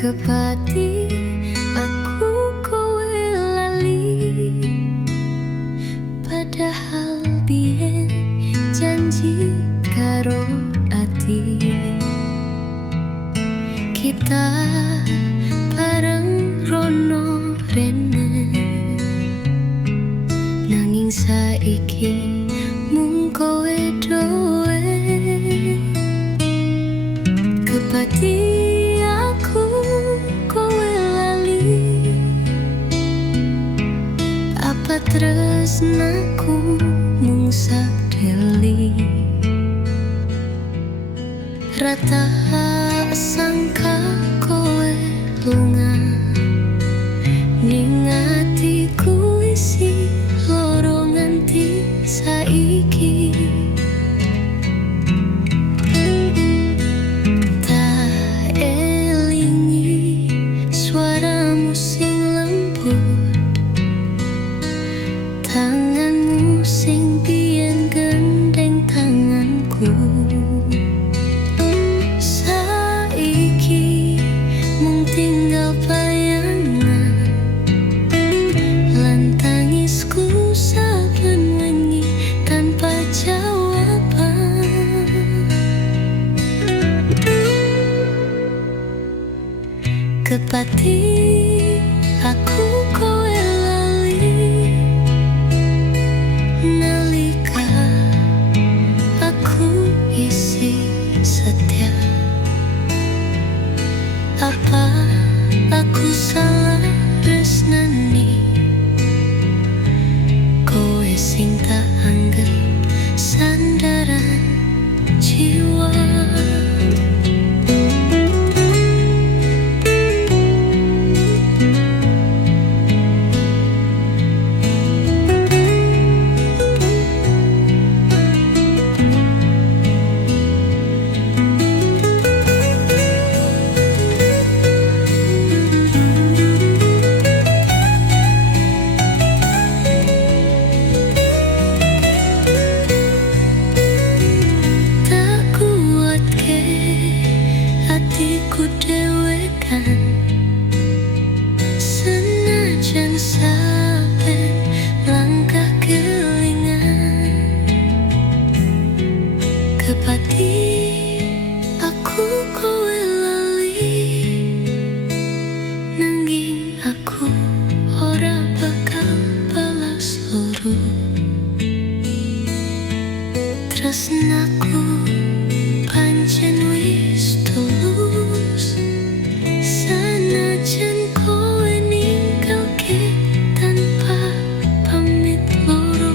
Kepati aku kowe lali, padahal biyen janji karo ati kita bareng rono rene, nanging saiki mung kowe doe. Kepati aku kowe lali, apa tresnaku mung sadeli. Rata sangka kowe lunga ning atiku isi loro nganti saiki. Tak elingi suaramu sing lembut, tanganmu sing biyen gendeng tanganku. Saiki mung tinggal bayangan lan tangisku saben wengi tanpa jawaban. Kepati aku kowe lali, nalika aku isi setia. Apa aku salah tresnani kowe sing tak anggap sandaran jiwa. Hatiku dhewe kan senajan saben langkah kelingan. Kepati aku kowe lali, nanging aku ora bakal balas loro. Tresnaku pancen wis tulus, sanajan kowe ninggalke tanpa pamit loro.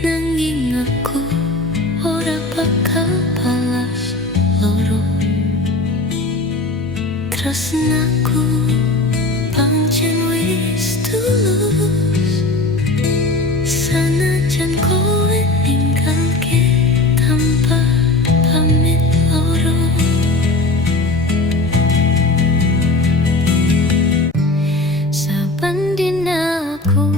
Nanging aku ora bakal balas loro. Tresnaku pancen wis tulus, sanajan kowe ninggalke tanpa pamit loro. Saben dina aku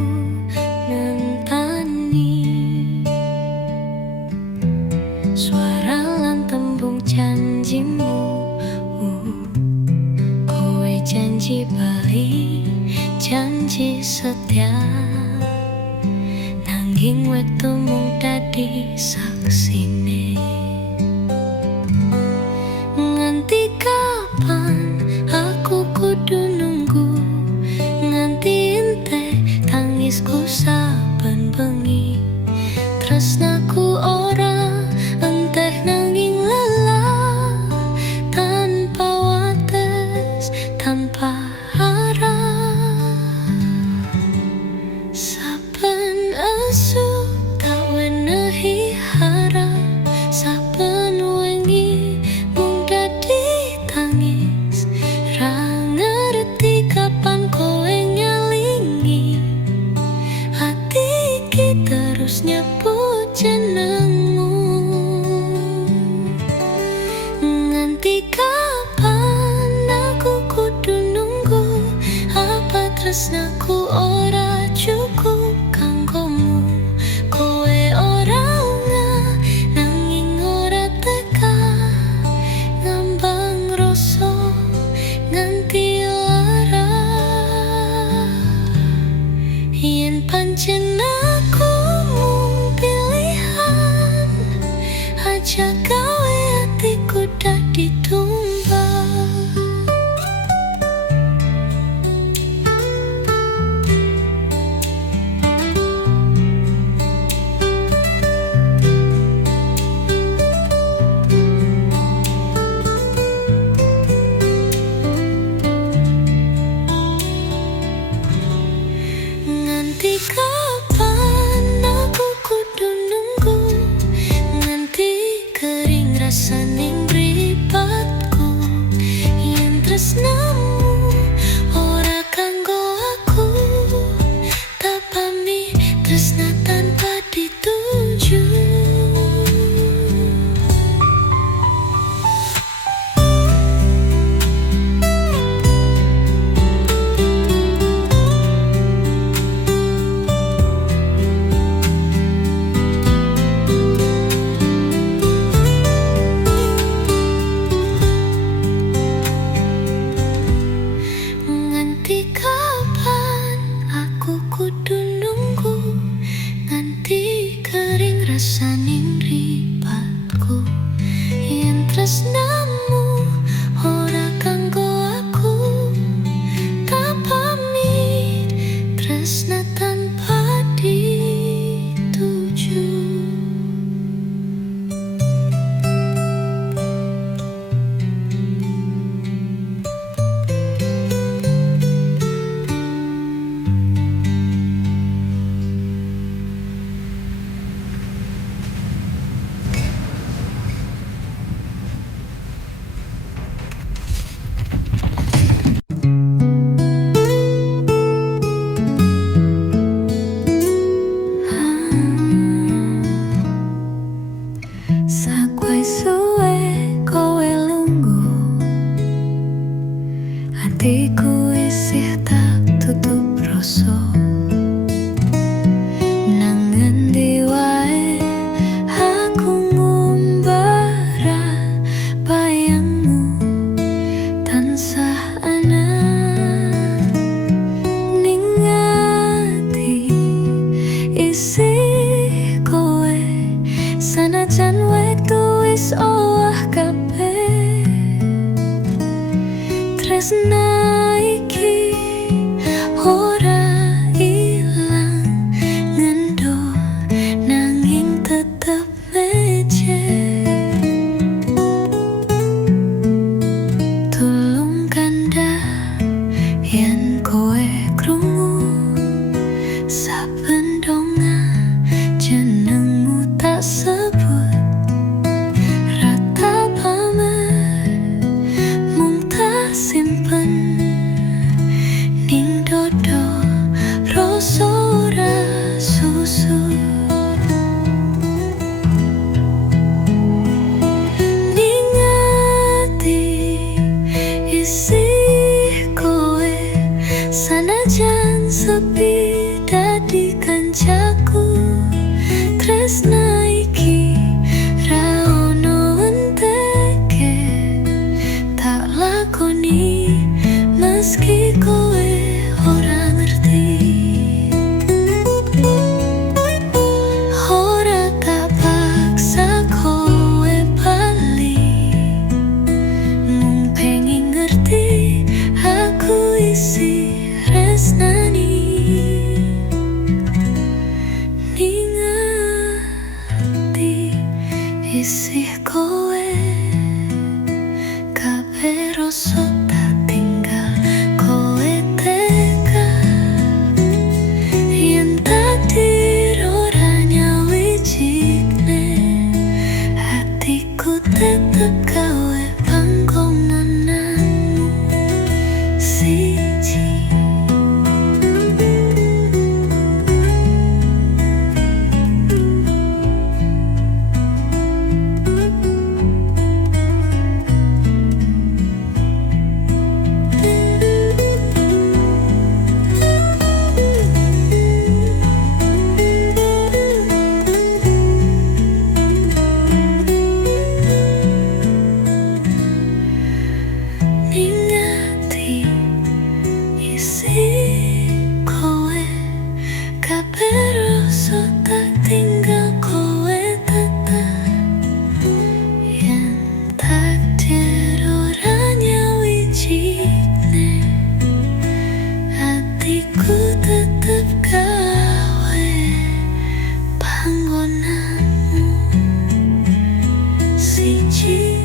suara lan tembung janjimu, kowe janji bali, janji setia, nanging wektu mung dadi saksine. Nganti kapan aku kudu nunggu, nganti entek tangisku saben bengi. Tresnaku ora enteh nanging lelah, tanpa wates, tanpa harap. Saben esuk tak wenehi harap, tresnaku ora cukup kanggomu. Kowe ora ungah nanging ora teka ngambang rasa nganti lara. Yen pancen aku mung pilihan, aja gawe hatiku dadi tumbal. Nganti kapan aku kudu nunggu, nganti kering rasaning mripatku. Yen tresnamu ora kanggo aku, tak pamit tresna tanpa dituju. Nganti kapan aku kudu nunggu, nganti kering rasaning mripatku. Yen tresnamu ora kanggo aku, tak pamit tresna tanpa dituju. Sakwai suwe kowe lungguh, hatiku isih tak tutup rasa. Nang ngendi wae aku ngumbara, bayangmu tansah ana ning ati. Isih kowe sanajan wektu wis owah kabeh, tresna iki ora ilang ngendho nanging tetep becek. Tulung kandhang yen kowe krungu, saben donga jenengmu tak sebut. Rata pamer mung tak simpen ning dodo rasa ora susu. Ning ati isih kowe sanajan sepi dadi kancaku. Tresna iki ra ono enteke, tak lakoni meski kowe ora ngerti. Ora tak paksa kowe bali, mung pengin ngerti aku isi resnani. Ning ati isih kowe kabeh rasa tak tinggal. Kowe teka yen takdir ora nyawijine, hatiku tetep gawe panggonananmu siji. Atiku tetep gawe panggonanmu siji.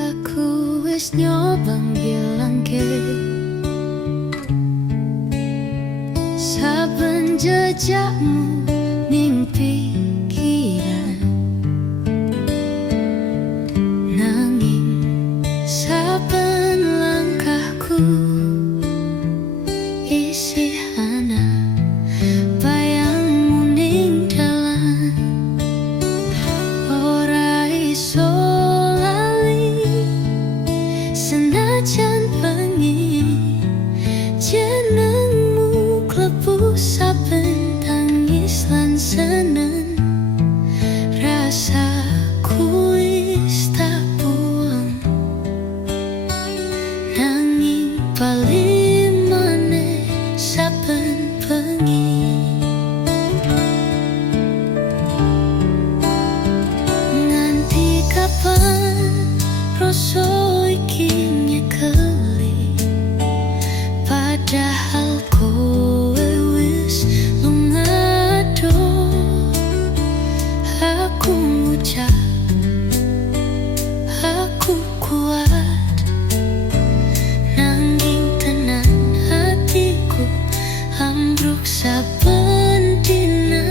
Aku wis nyoba bilangke saben jejakmu ning pikiran, nanging saben langkahku isih ana bayangmu ning dalan. Ora iso senajan bengi jenengmu klebu saben tangis lan seneng. Rasaku wis tak buang, nanging bali maneh saben bengi. Nganti kapan rasa iki nyekeli, padahal kowe wis lunga doh. Aku ngucap aku kuat, nanging tenan hatiku ambruk saben dina.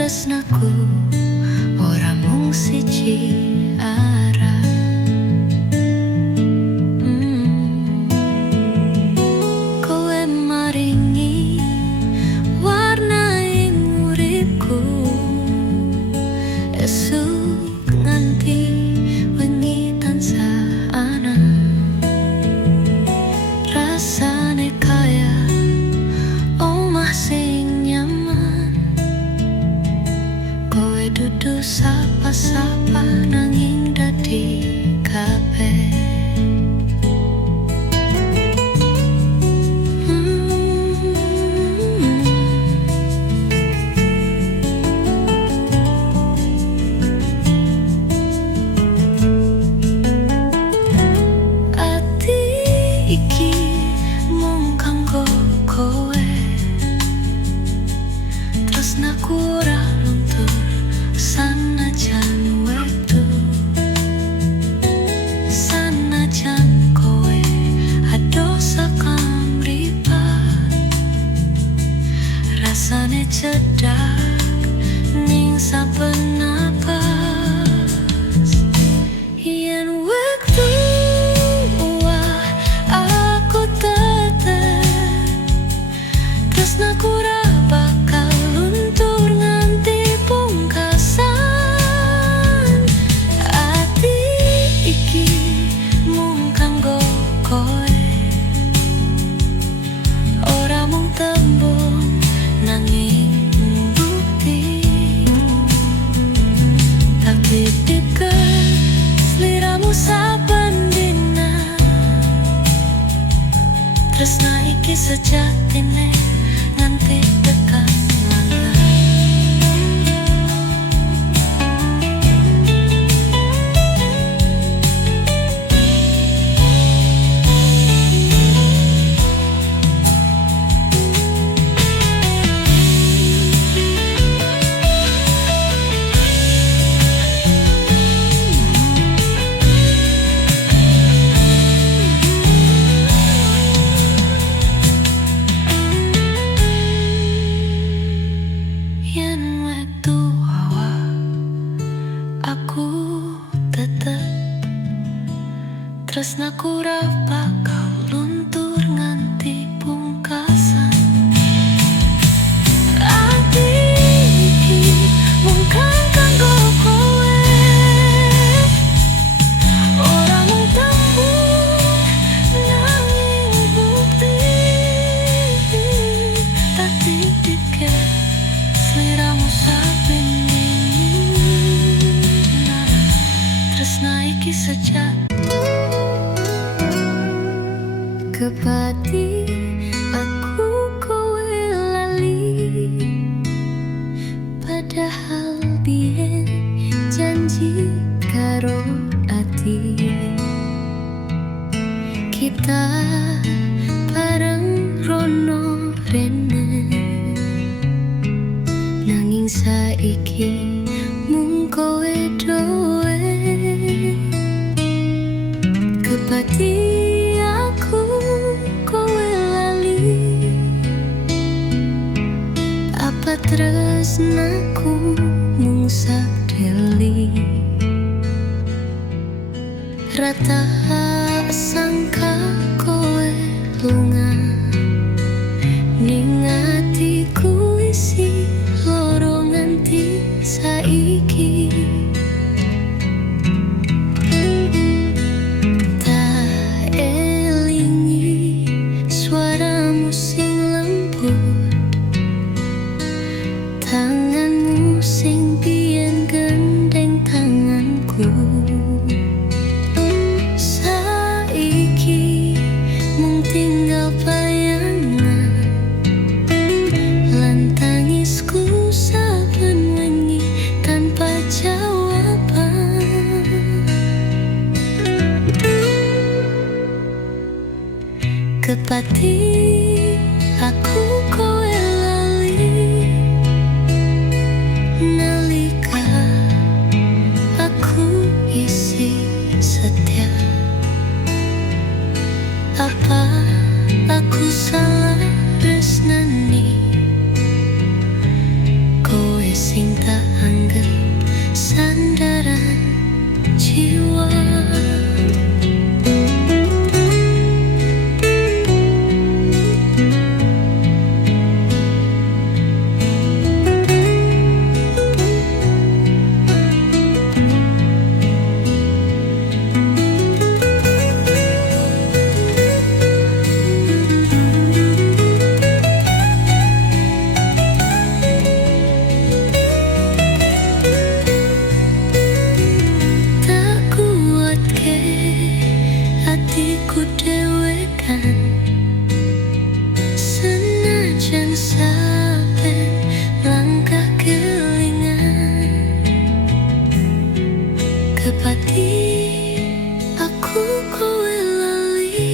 tresnaku ora mung siji arah. Kowe maringi warna ing uripku, esuk nganti wengi tansah ana. Rasane kaya omah sing nyaman, kowe dudu sapa-sapa nanging dadi kabeh. Ati iki mung kanggo kowe, tresnaku ora luntur sanajan wektu. Sanajan kowe adoh saka mripat, rasane cedhak ning saben napas. Yen wektu wah aku tetep, tresnaku ora bakal luntur nganti pungkasan. Ati iki mung kanggo kowe, ora mung tembung nanging bukti. Tapi deket sliramu saben dina, tresna iki sejatine nganti tekan malam. Yen wektu awak aku tetep, tresnaku ora bakal luntur nganti pungkasan. Ati iki mung kanggo kowe, ora mung tembung nanging bukti. Tapi dikit sliramu saben dina, tresna iki sejak. Kepati aku kowe lali, padahal biyen janji karo ati. Kita bareng rono rene, nanging saiki mung kowe doe. Kepati aku kowe lali, apa tresnaku mung sadeli. Rata sangka kowe lunga ning atiku isi loro nganti saiki. Tak elingi suaramu sing lembut, tanganmu sing biyen gendeng tanganku. Saiki mung tinggal bayangan lan tangisku saben wengi tanpa jawaban. Kepati aku kowe lali, sing tak anggap sandaran jiwa. Hatiku dewekan senajan saben langkah kelingan kepati aku kowe lali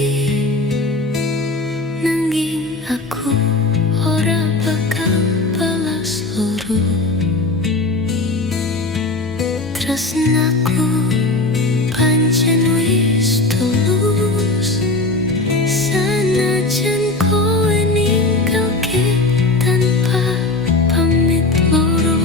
nanging aku ora bakal balas loro tresnaku pancen wis tulus sanajan kowe ninggalke tanpa pamit loro.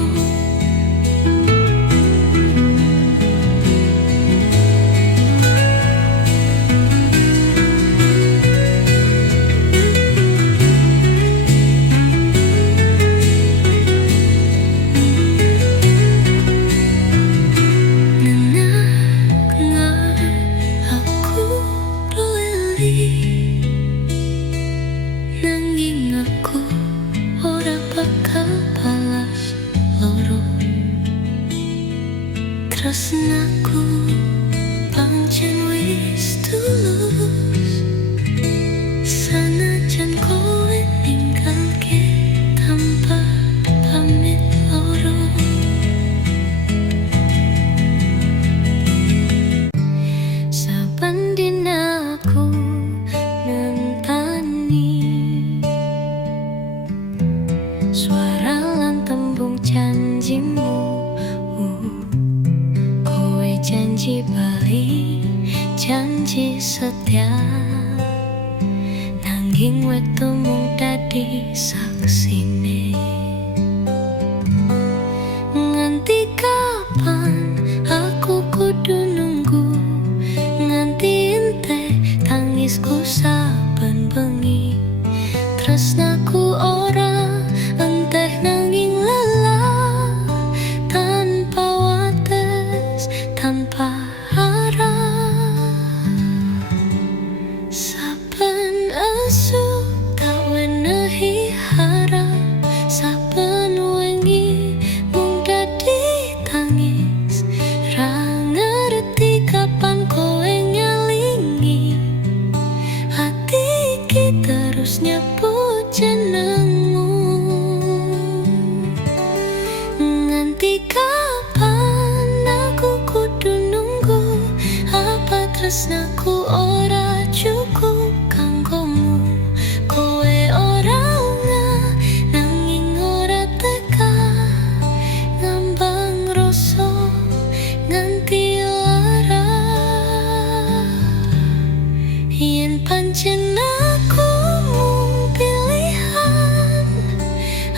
Nanging aku ora bakal balas loro tresnaku pancen wis tulus sanajan kowe ninggalke tanpa pamit loro. Saben dina aku suara lan tembung janjimu, kowe janji bali, janji setia, nanging wektu mung dadi saksine. Nganti kapan aku kudu nunggu, nganti ente tangisku saben bengi, tresnaku ora enteh nanging lelah tanpa wates, tanpa arah. Saben esuk tak wenehi harap, saben wengi mung dadi tangis. Ra ngerti kapan kowe nyalingi, hati iki terus nyebut jenengmu. Nganti kapan aku kudu nunggu, apa tresnaku ora cukup kanggomu. Kowe ora ngeh nanging ora teka, ngambang rasa nganti lara. Yen pancen aku mung pilihan,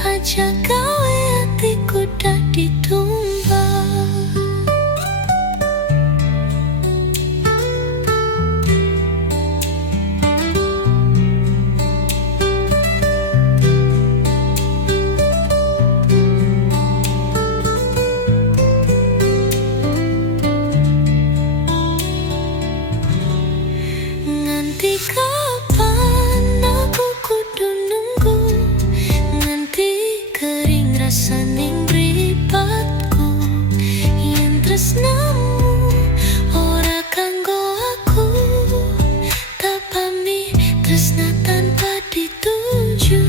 aja gawe hatiku dadi tumbal. Nganti kapan aku kudu nunggu, nganti kering rasaning mripatku. Yen tresnamu ora kanggo aku, tak pamit tresna tanpa dituju.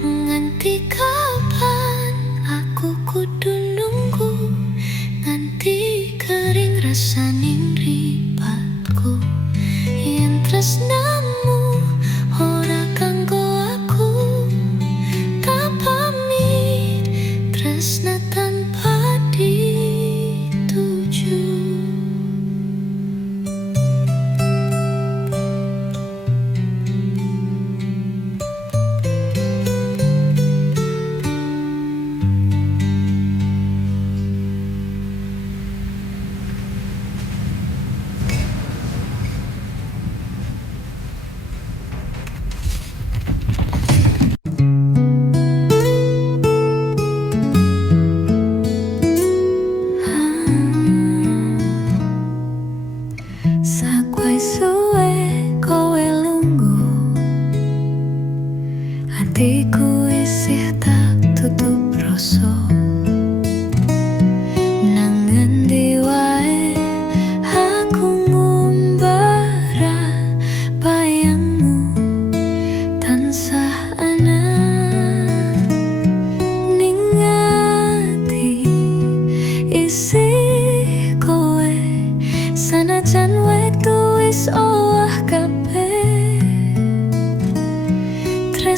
Nganti kapan aku kudu nunggu, nganti kering rasaning mripatku. Yen tresna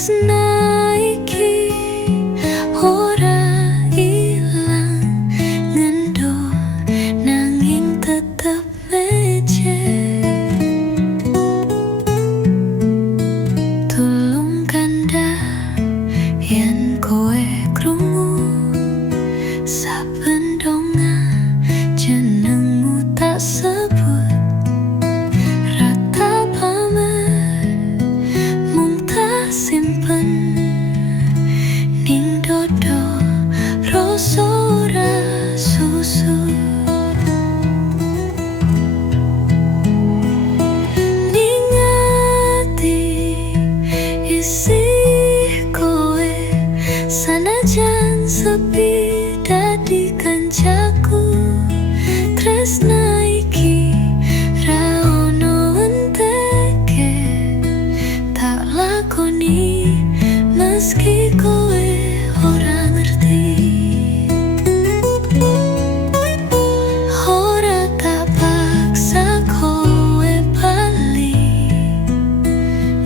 tresna iki ora ilang ngendo nanging tetep becek. Tulung kandhang yen kowe krungu saben donga jenengmu tak sebut. Rata pamer mung tak simpen ning dodo rasa ora susu. Ning ati isih kowe sanajan sepi dadi kancaku. Tresna iki ra ono enteke tak lakoni meski kowe ora ngerti. Ora tak paksa kowe bali,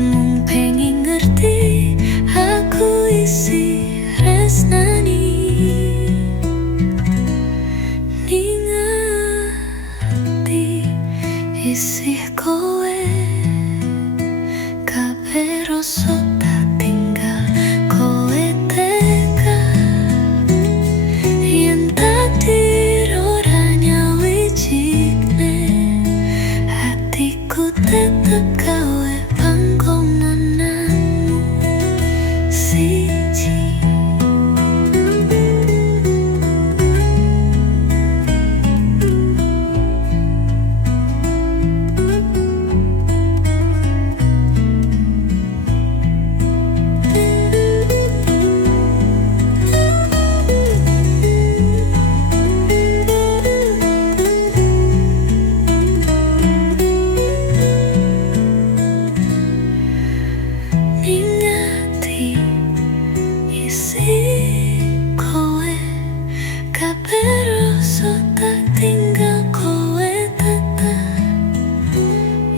mung pengen ngerti aku isi resnani. Ning ati isih kowe kabeh rasa tak tinggal kowe teka. Yen takdir ora nyawijine hatiku tetep gawe panggonananmu siji. Ning ati isih kowe kabeh rasa tak tinggal kowe tetep.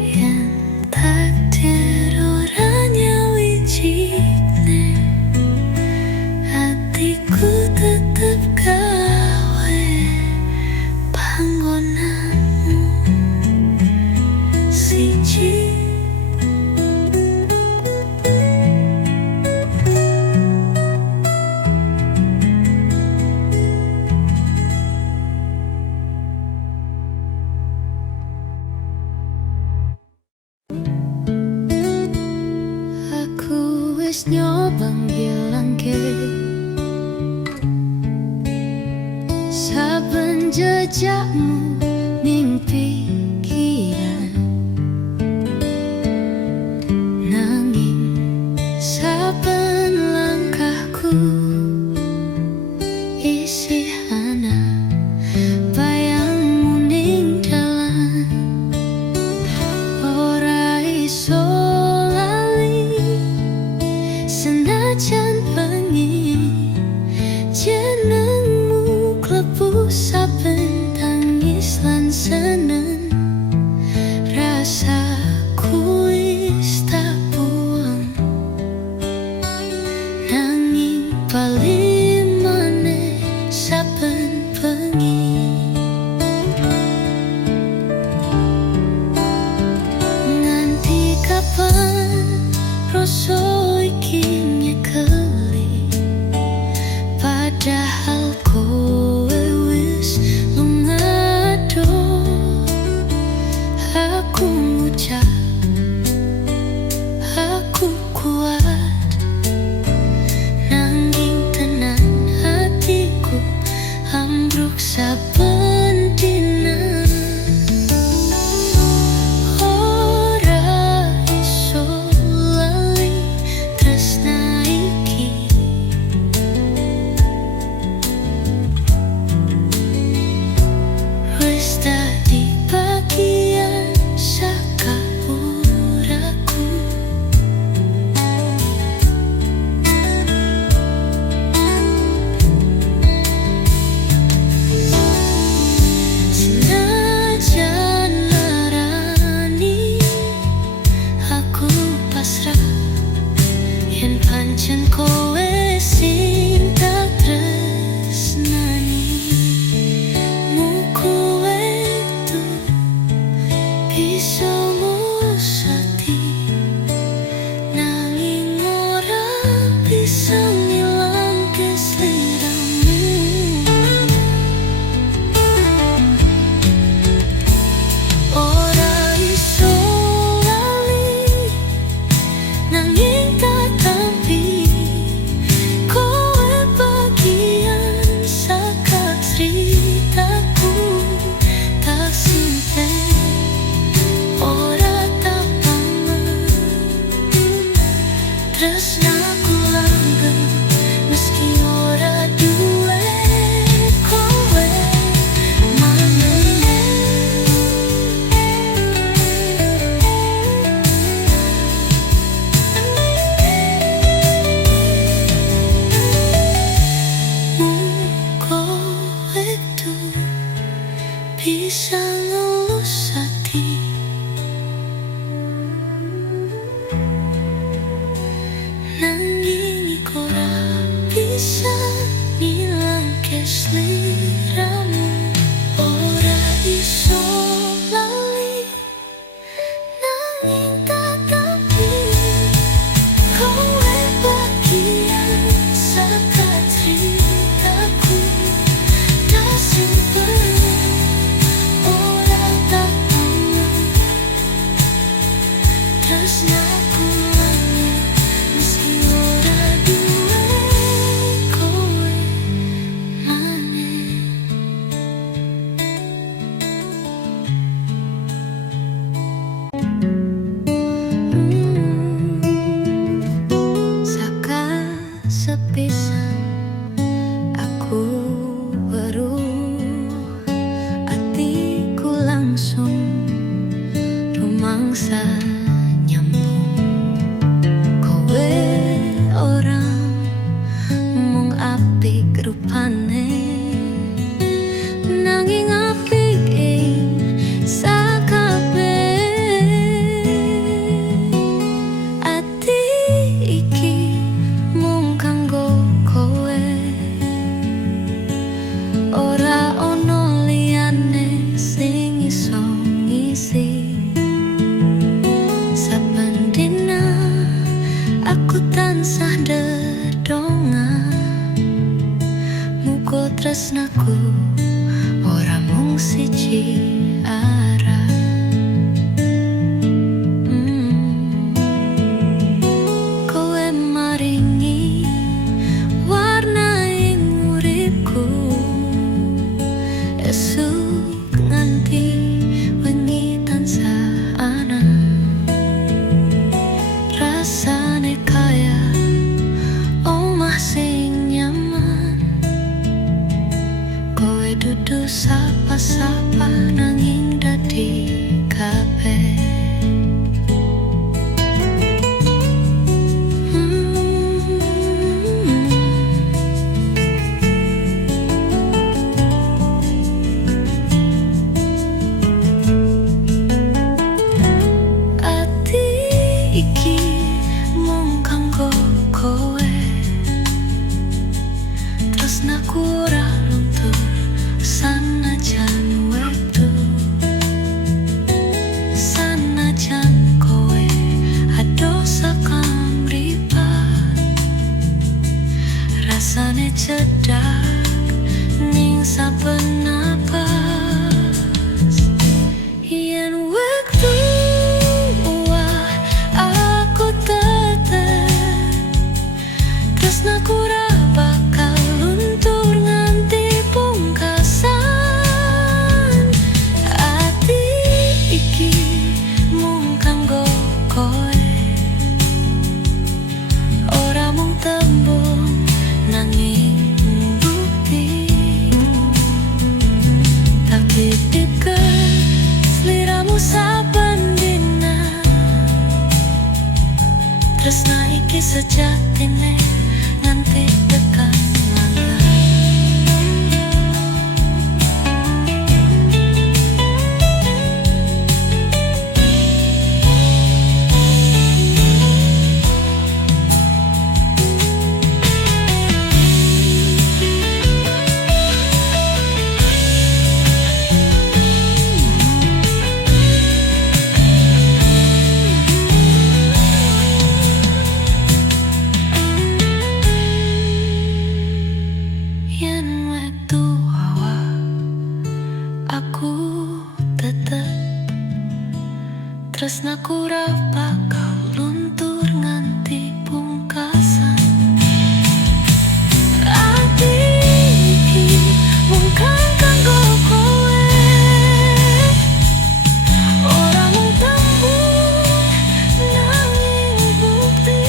Yen takdir ora nyawijine hatiku tetep gawe panggonanmu siji. Aku wis nyoba ngilangke saben jejakmu ning pikiran, nanging saben langkahku isih ana bayangmu ning dalan. Ora iso senajan pengen jenengmu klebu saben tangis lan seneng. Rasaku wis tak buang nanging bali maneh saben bengi. Nganti kapan rasa iki nyekeli, padahal kowe wis lungado. Aku ngucap aku kuat, nanging tenan hatiku ambruk saben dina. Ora iso lali Tresnaku langgeng meski ora duwe kowe maneh. Kowe tuh bisa ngelus hati, nanging iku ora bisa ngilangke sliramu. Ora iso lali nanging tetapi kowe bagian saka ceritaku. Tak simpen ora tak aman, tresnaku langgeng meski ora duwe kowe maneh. Saka sepisan aku weruh, atiku langsung rumangsa nyambung. Kowe orang mung apik rupane, nanging apik ing sakabeh. Ati iki mung kanggo kowe, ora ono liyane sing iso ngisi. Saben dina aku tansah ndedonga, muga tresnaku ora mung siji arah. Kowe maringi warna ing uripku, esuk nganti wengi tansah ana. Rasane kaya omah sing nyaman, kowe dudu sapa-sapa nanging dadi kabeh. Ati iki mung kanggo kowe, tresnaku ora luntur sanajan wektu. Sanajan kowe ado saka mripat, rasane cedak ning saben napas. Yen wektu aku tetep, tresnaku ora bakal luntur nganti pungkasan. Ati iki mung kanggo kowe, ora mung tembung nanging bukti. Tapi deket sliramu saben dina, tresna iki sejatine nganti tekan langgang. tresnaku ra bakal luntur nganti pungkasan. Ati iki mung kanggo kowe, ora mung tembung nanging bukti.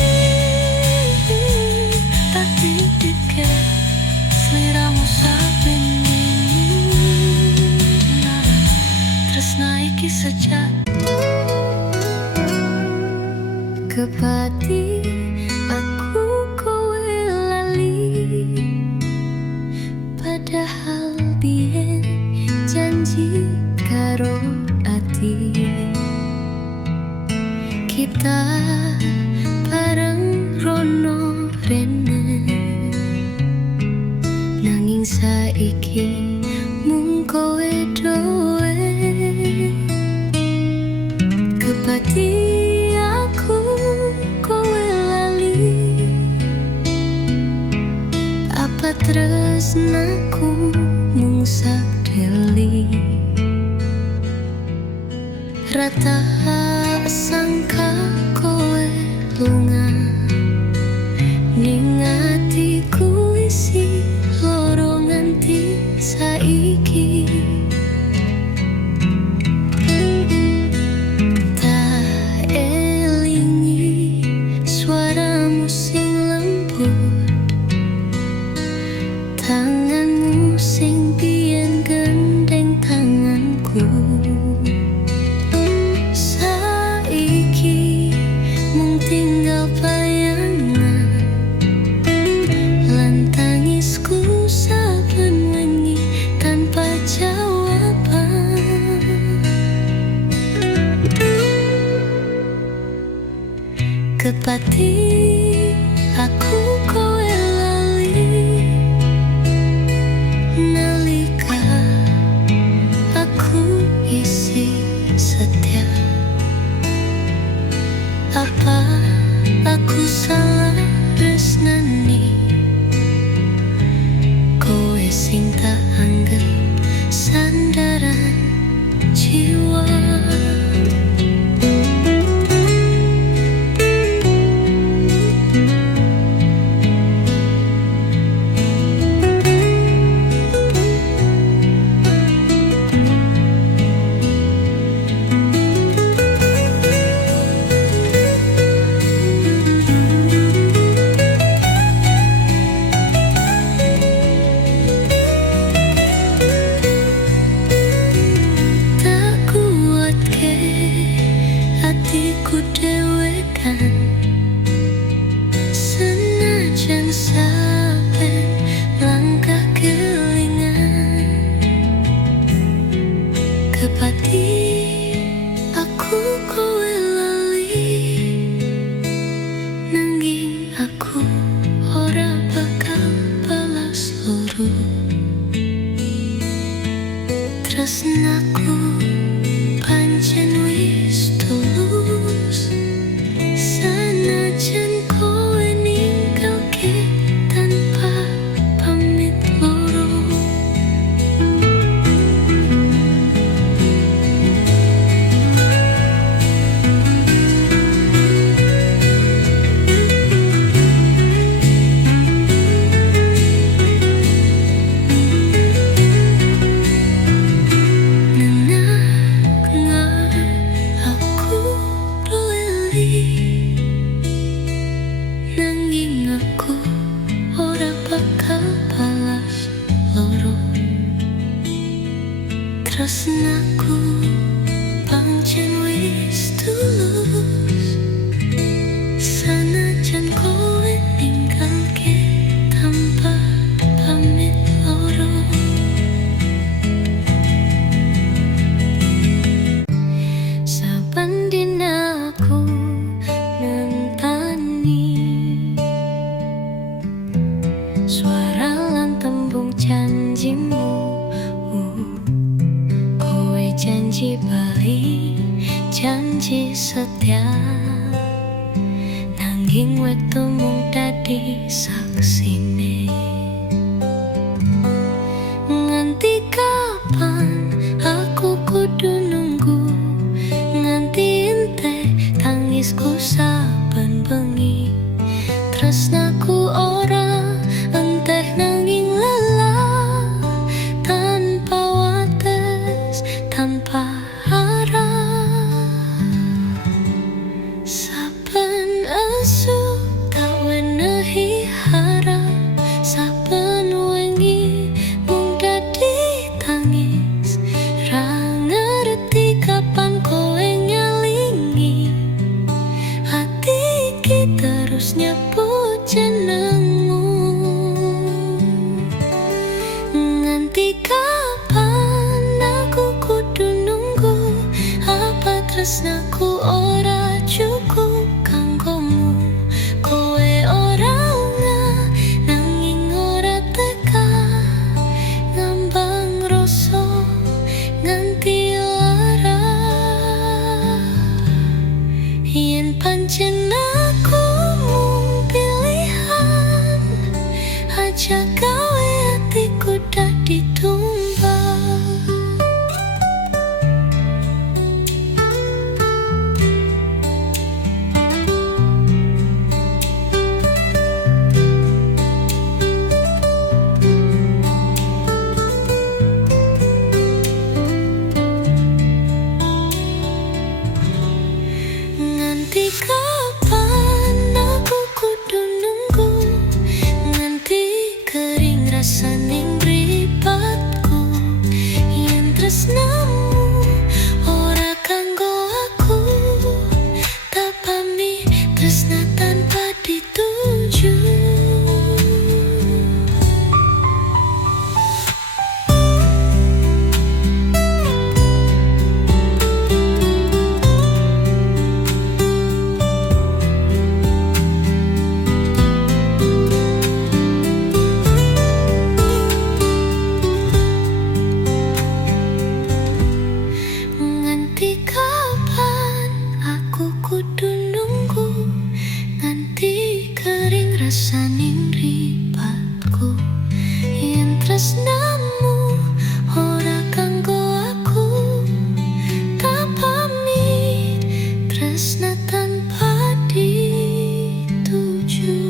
Kepati aku kowe lali, padahal biyen janji karo ati kita bareng rono rene, nanging saiki mung kowe doe. Kepati aku kowe lali, apa tresnaku mung sakdeli. Rata sangka kowe lunga, ning atiku isi loro nganti saiki. Tak elingi suaramu sing lembut, tanganmu sing biyen gendeng tanganku. Saiki mung tinggal bayangan lan tangisku saben wengi tanpa jawaban. Kepati aku kowe lali, nalika aku isi setia. Apa aku salah tresnani kowe sing tak anggap sandaran jiwa. Hatiku dhewe kan senajan saben langkah kelingan. Kepati aku kowe lali, nanging aku ora bakal balas loro. Tresnaku pancen wis tulus, sanajan kowe ninggalke tanpa pamit loro. Nanging aku ora bakal balas loro. Tresnaku pancen wis tulus, sanajan kowe ninggalke tanpa pamit loro. Saben dina aku suara lan tembung janjimu, kowe janji bali, janji setia, nanging wektu mung dadi saksine. Nganti kapan aku kudu nunggu, nganti entek tangisku saben bengi. Tresnaku ora enteh nanging lelah, tanpa wates, tanpa arah. Saben asu tak wenehi harap, saben wengi mung dadi tangis. Ra ngerti kapan kowe nyalingi hati yen pancen aku mung pilihan, aja gawe atiku dadi tumbal. Nganti kapan aku kudu nunggu, nganti kering rasaning mripatku, yen tresnamu ora kanggo aku, tak pamit tresna tanpa dituju. Nganti kapan aku kudu nunggu, nganti kering rasaning mripatku, yen tresnamu ora kanggo aku, tak pamit tresna tanpa dituju.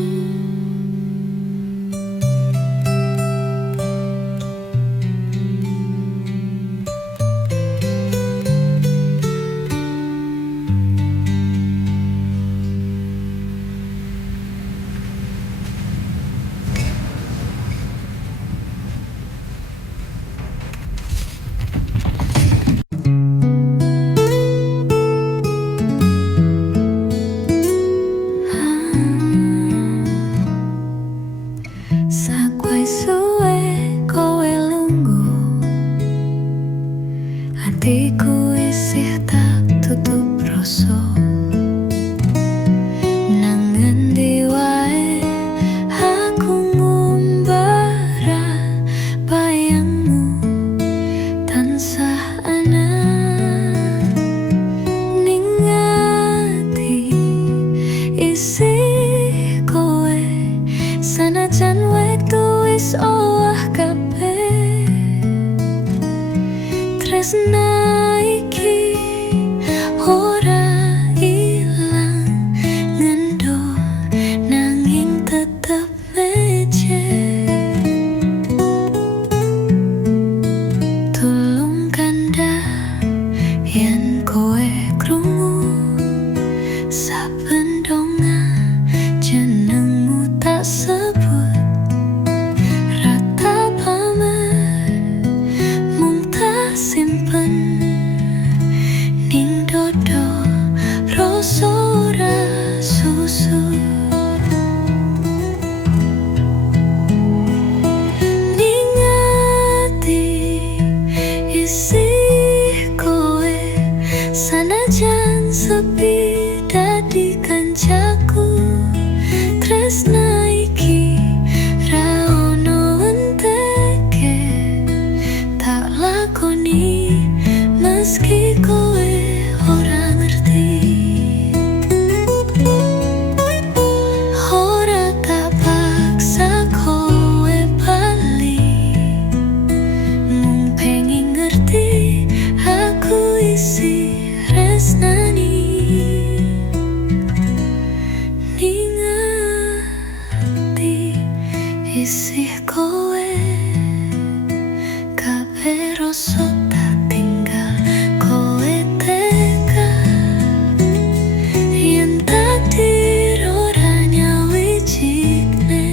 Sakwai suwe kowe lunggu, hatiku isih tak tutup rasa. Nang endi wae aku ngumbara, bayangmu tansah ana ning ati. Isih kowe sanajan wektu wis owah kabeh, tresna iki ora ilang ngendho nanging tetep becek. Tulung kandhang yen kowe krungu, saben donga jenengmu tak sebut, rata pamer mung tak simpen ning dodo rasa ora susu. Ning ati isih kowe sanajan sepi dadi kancaku, tresna iki ra ono enteke, tak lakoni meski kowe ora ngerti. Ora tak paksa kowe bali, mung pengen ngerti aku isi resnani. Ning ati isih kowe kabeh rasa tak tinggal, kowe teka yen takdir ora nyawijine,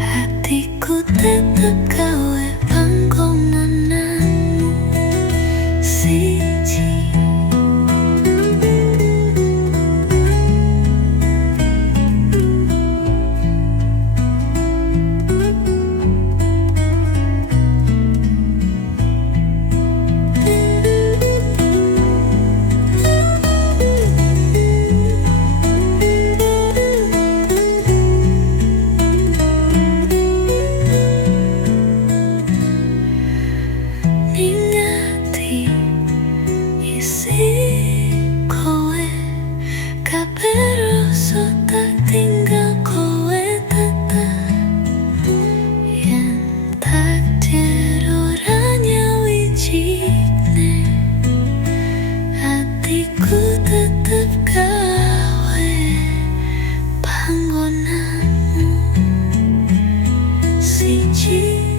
hatiku tetep gawe panggonananmu siji. Kabeh rasa tak tinggal kowe tetep. Yen takdir ora nyawiji hatiku tetep gawe panggonanmu siji.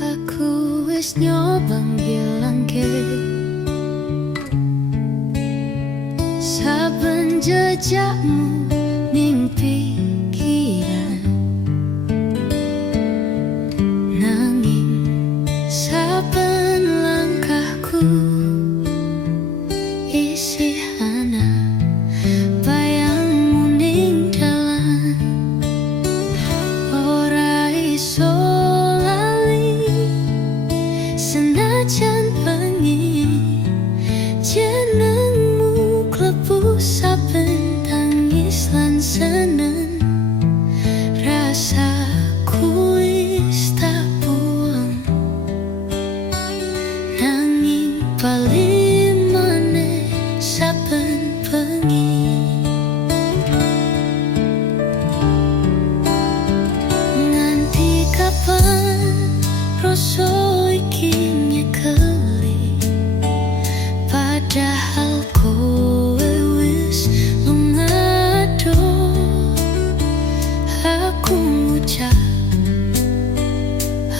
Aku wis nyoba ngilangke saben jejakmu ning pikiran, nanging saben langkahku isih ana bayangmu ning dalan. Ora iso senajan bengi jenengmu klebu saben tangis lan seneng. Rasaku wis tak buang, nanging bali maneh saben bengi. Nganti kapan rasa iki nyekeli, padahal kowe wis lunga doh. Aku ngucap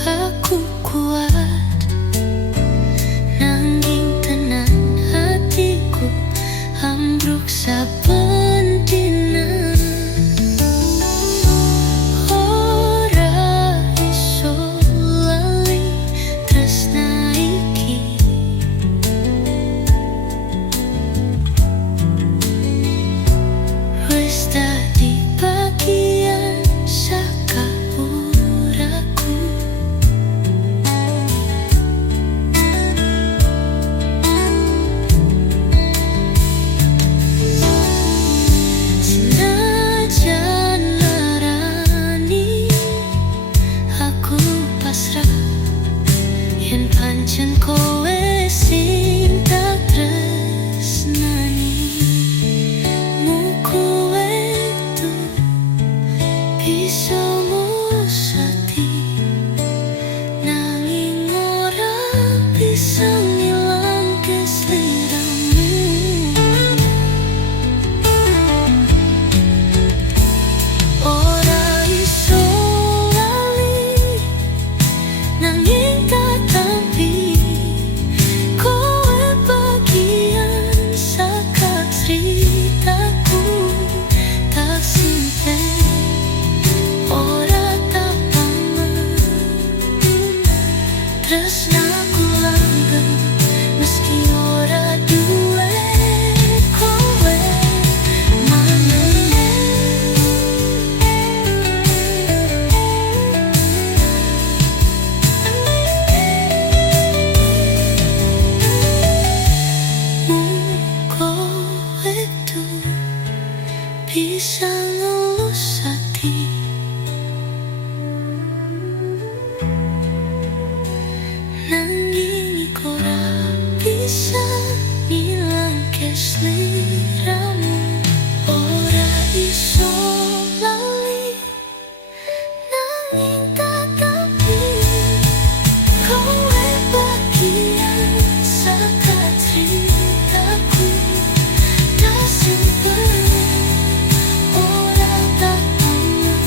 aku kuat, nanging tenan hatiku ambruk saben dina. Yen pancen kowe sing tak tresnani, kowe tuh bisa ngusati, nanging ora bisa ngilangke sliramu. Ora iso lali, nanging tak tampi kowe bagian saka ceritaku. Tak simpen, ora tak pangan, tresnaku langgeng meski ora duwe kowe maneh. Kowe tuh bisa ngelus hati, nanging ora bisa ngilangke sliramu. Ora iso lali, nanging tak tampi kowe bagian saka ceritaku. Tak simpen, ora tak pangan,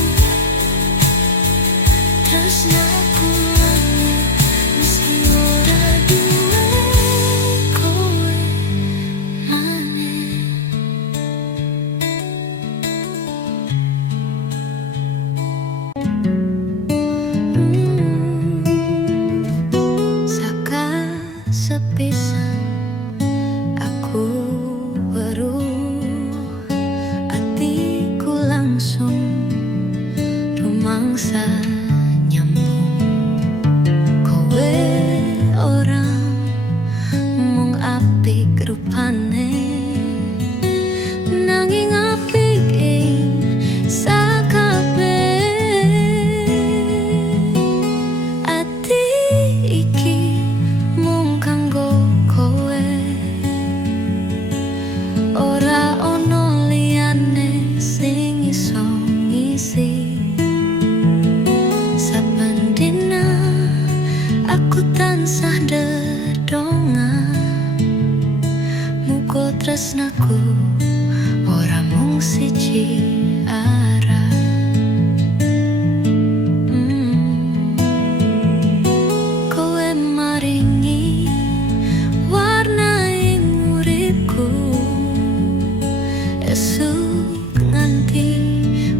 tresnaku langgeng meski ora duwe kowe maneh. tresnaku ora mung siji arah. Kowe maringi warna ing uripku, esuk nganti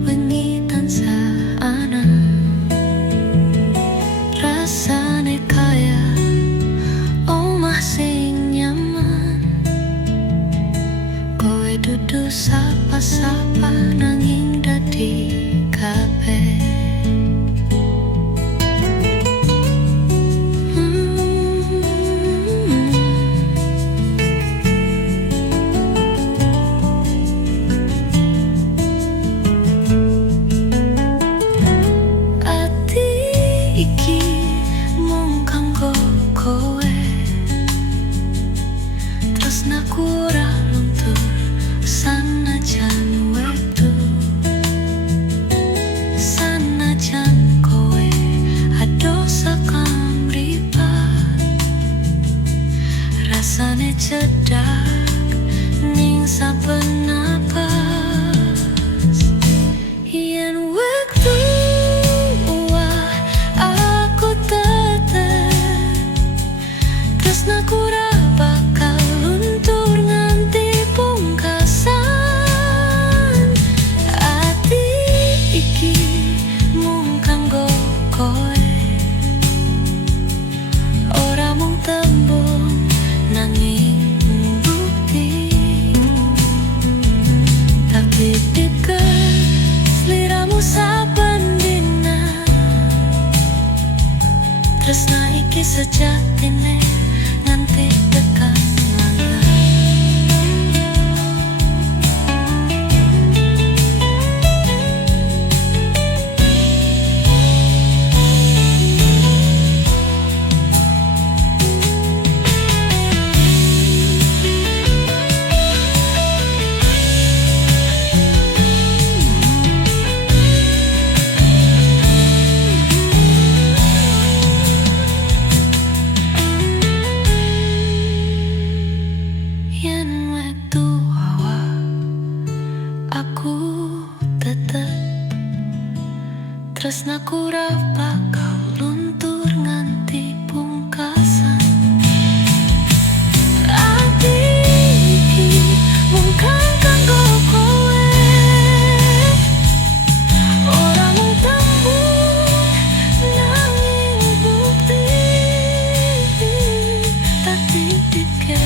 wengi tansah ana. Rasane kaya omah sing nyaman, kowe dudu sapa-sapa nanging dadi kabeh. Ati iki mung kanggo kowe, tresnaku ora luntur sanajan wektu. Sanajan kowe ado saka mripat, rasane cedak ning saben napas. Yen wektu aku tetep, tresnaku ora bakal luntur nganti pungkasan. Ati iki mung kanggo kowe, ora mung tembung nanging bukti. Tapi deket sliramu saben dina, tresna iki sejatine nganti tekan mangan. Yen wektu aku tetep, tresnaku ora bakal luntur nganti pungkasan. Ati iki mung kanggo kowe, ora mung tembung nanging bukti. Tapi dikit